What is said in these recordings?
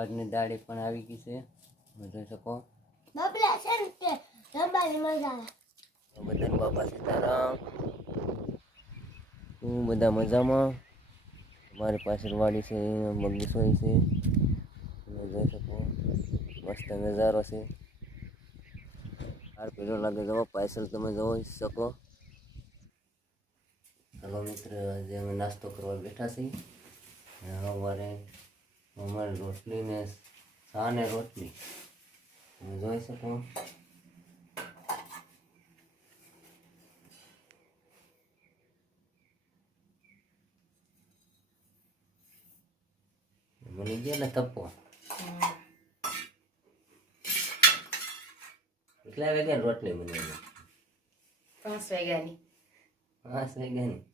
સવારની દાળી પણ આવી ગઈ છે, જોઈ શકો. બબલા છે ને તે જમવાની મજા આવે. બધાને બાપા સીતારામ. બધા મજામાં. મારી પાછળ વાડી છે, બગીચો છે, તમે જોઈ શકો. મસ્ત નજારો છે. હાર પીલો લાગે જવો પાછળ તમે જોઈ શકો. હાલો મિત્ર, આજે અમે નાસ્તો કરવા બેઠા છીએ. સવારે અમારે રોટલી ને ચા ને રોટલી તમે જોઈ શકો. બની ગયા ને તપો. કેટલા વાગ્યા રોટલી બની ગઈ? 5 વાગ્યાની. 5 વાગ્યાની.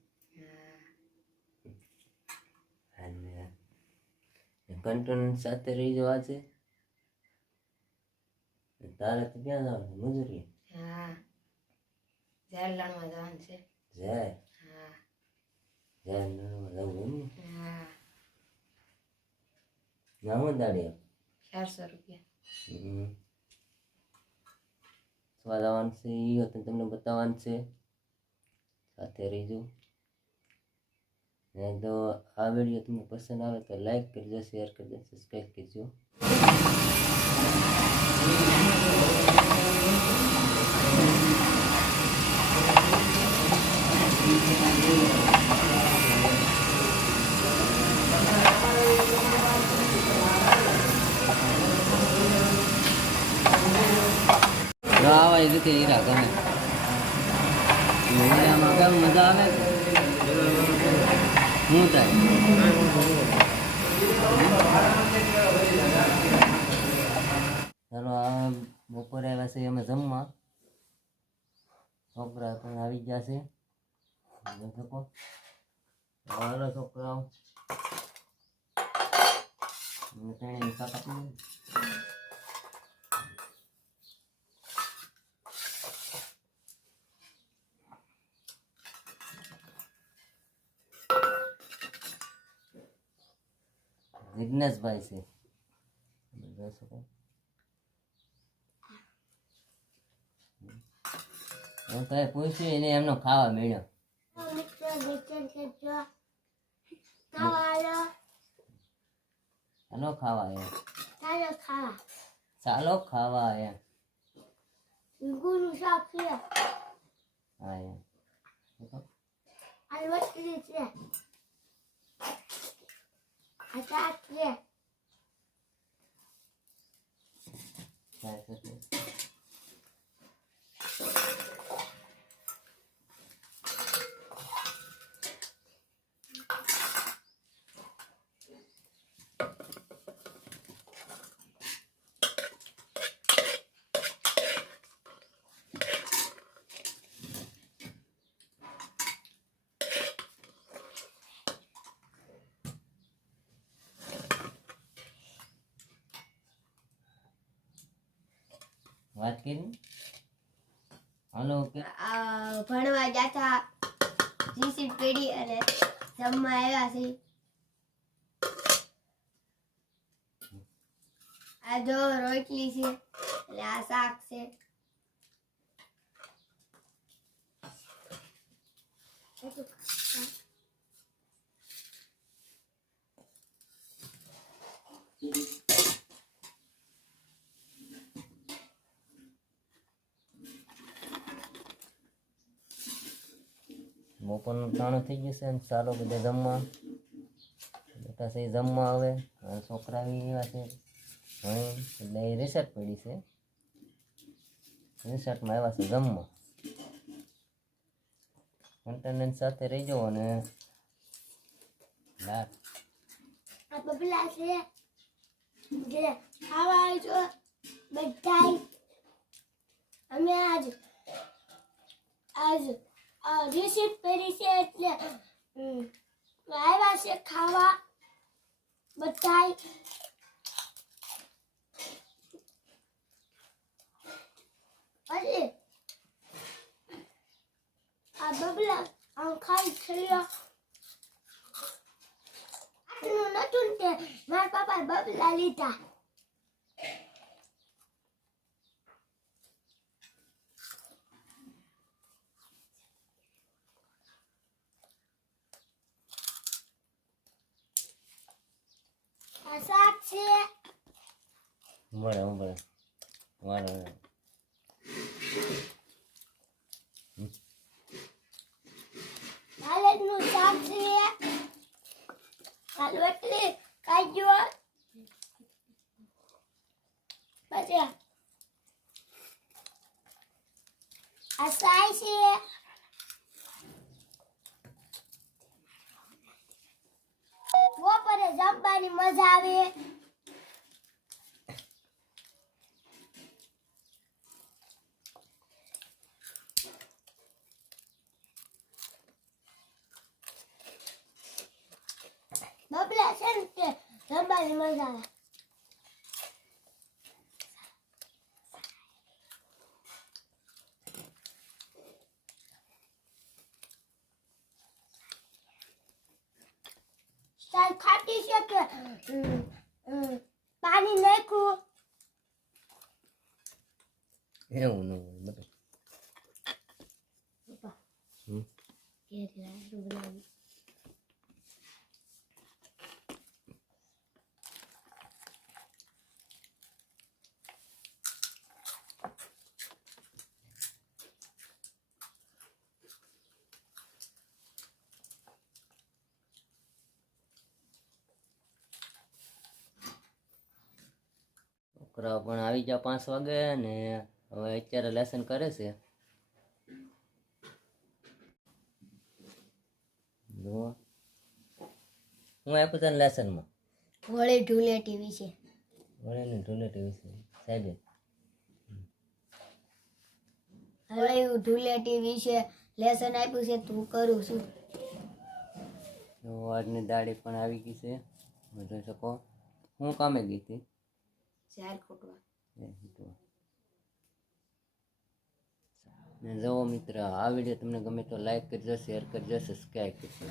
કંટોન સાથે રહી જવા છે. તારે તો ક્યાં જવાનું? મજૂરી? હા, ઝાડ લણવા જવાનું છે. ઝાડ? હા, ઝાડ લણવા જવું એમ ને? હા. નામો દાડી 400 રૂપિયા. સ્વાદ આવવાનું છે એ હતું તમને બતાવવાનું છે. સાથે રહીજો. ને તો આ વિડીયો તમને પસંદ આવે તો લાઈક કરજો, શેર કરજો, સબસ્ક્રાઈબ કરજો. આવા એ રીતે હીરા ગમે. હીરામાં કેમ મજા આવે? શું થાય? ચાલો આ બપોરે આવ્યા છે અમે જમવા. છોકરા પણ આવી ગયા છે. હાલો છોકરાઓ, જિગ્નેશભાઈ છે. જોઈ શકો. હું કઈ પૂછ્યું એને એમનો ખાવા મળ્યો. ચાલો ખાવા એમ. ચાલો ખાવા એમ. ગુરુ શાક છે. હા એમ. આ વસ્તી છે. આ શાક છે. વાત કરી. હાલો કે ભણવા જાતા જીસી પેઢી અને જમવા આવ્યા છે. આ જો રોટલી છે અને આ શાક છે. બપોરનું ટાણું થઈ ગયું છે ને ચાલો બધા જમવા બેઠા છે. જમવા આવે છોકરા એવા છે એટલે એ રિસર્ટ પડી છે. રિસર્ટમાં આવ્યા છે જમવા. કન્ટેનન્ટ સાથે રહી જાઓ અને આ બબલા છે જે ખાવા આવજો બધા. અમે આજ રિસીપ્ટ કરી છે એટલે આવ્યા છે ખાવા બધા. અરે આ બબલા આમ ખાઈ છેલ્લા આટલું હતું ને તે મારા પપ્પાએ બબલા લીધા. આ શાક છે. મળે વારો પાલકનું શાક છે. આ રોટલી કાઢ્યો. પછી આ સાય છે. બપોરે જમવાની મજા આવે. બબલા છે ને તે જમવાની મજા આવે. ચાલ ખાટી છે કે પાણી નાખ્યું. એવું ન હોય બધું છોકરાઓ પણ આવી ગયા 5 વાગે ને હવે અત્યારે લેસન કરે છે. જુઓ હું આપ્યું તને લેસનમાં હોળી ધૂળેટી વિશે. વળેને ધૂળેટી વિશે સાહેબે હવે હું ધૂળેટી વિશે લેસન આપ્યું છે તું કરું છું. તો આજની દાડી પણ આવી ગઈ છે. તમે જોઈ શકો હું કામે ગઈ હતી. ચાર ખોટવા. ને જો મિત્ર આ વિડીયો તમને ગમે તો લાઈક કરજો, શેર કરજો, સબસ્ક્રાઈબ કરજો.